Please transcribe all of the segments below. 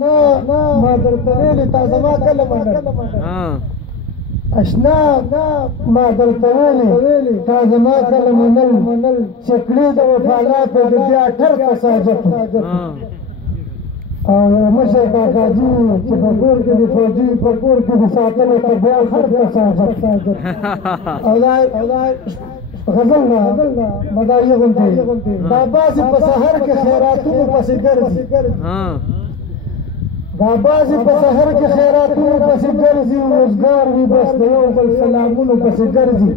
ما درته ویلي تا زما کله منل اشنا ما درته ویلي تا زما کله منل چې کړي د وفادار په د بیا ټر تساجت او یو مشر کاکاجي چې په کور کې د فوجي په کور کې د ساتنې په بیا هر تساجت او دا غزل نه مداري غونډې دا بعضې په سحر کې خیراتونو پسې ګرځي دا بعضې په سحر کې خیراتونو پسې ګرځي روزګار وي بس د یو بل سلامونو پسې ګرځي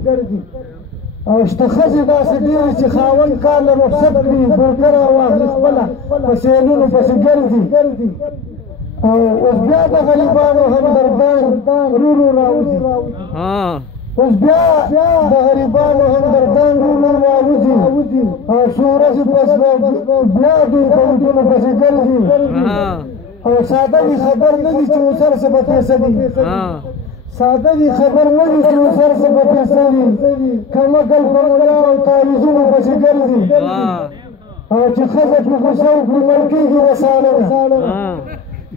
او شته ښځې داسې ډېرې چې خاوند کار له رخصت کړي بورکه راواخلي خپله په سیلونو پسې ګرځي او اوس بیا د غریبانو همدردان رورو راوځي اوس بیا د غریبانو همدردان رورو راوځي او څو ورځې پس بیا دوی په وټونو پسې ګرځي او ساده وي خبر نه دي چې اوسر څه به پیسه دي ساده وي خبر نه دي چې اوسر څه به پیسه دي کمکل په ملا او تعویذونو پسې ګرځي او چې ښځه پې غوسه وکړي مړ کېږي رسانه ده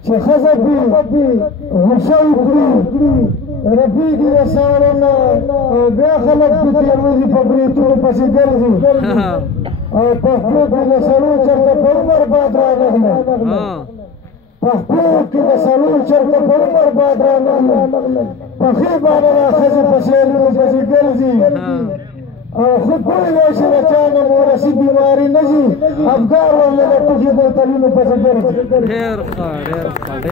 چې ښځه پې غوسه وکړي رپېږي رسانه نه او بیا خلک پې تېروځي په برېتونو پسې ګرځي او پښتو کې د سړو چرته په عمر باد رانغله پښتو کې د سړو چرته په عمر باد رانغله پښې باندې را ښځې په سیلونو پسې ګرځي او خو پوه دی چې د چا نه مورثي بیماري نه ځي افګار ورله د ټوخي بوتلونو پسې ګرځي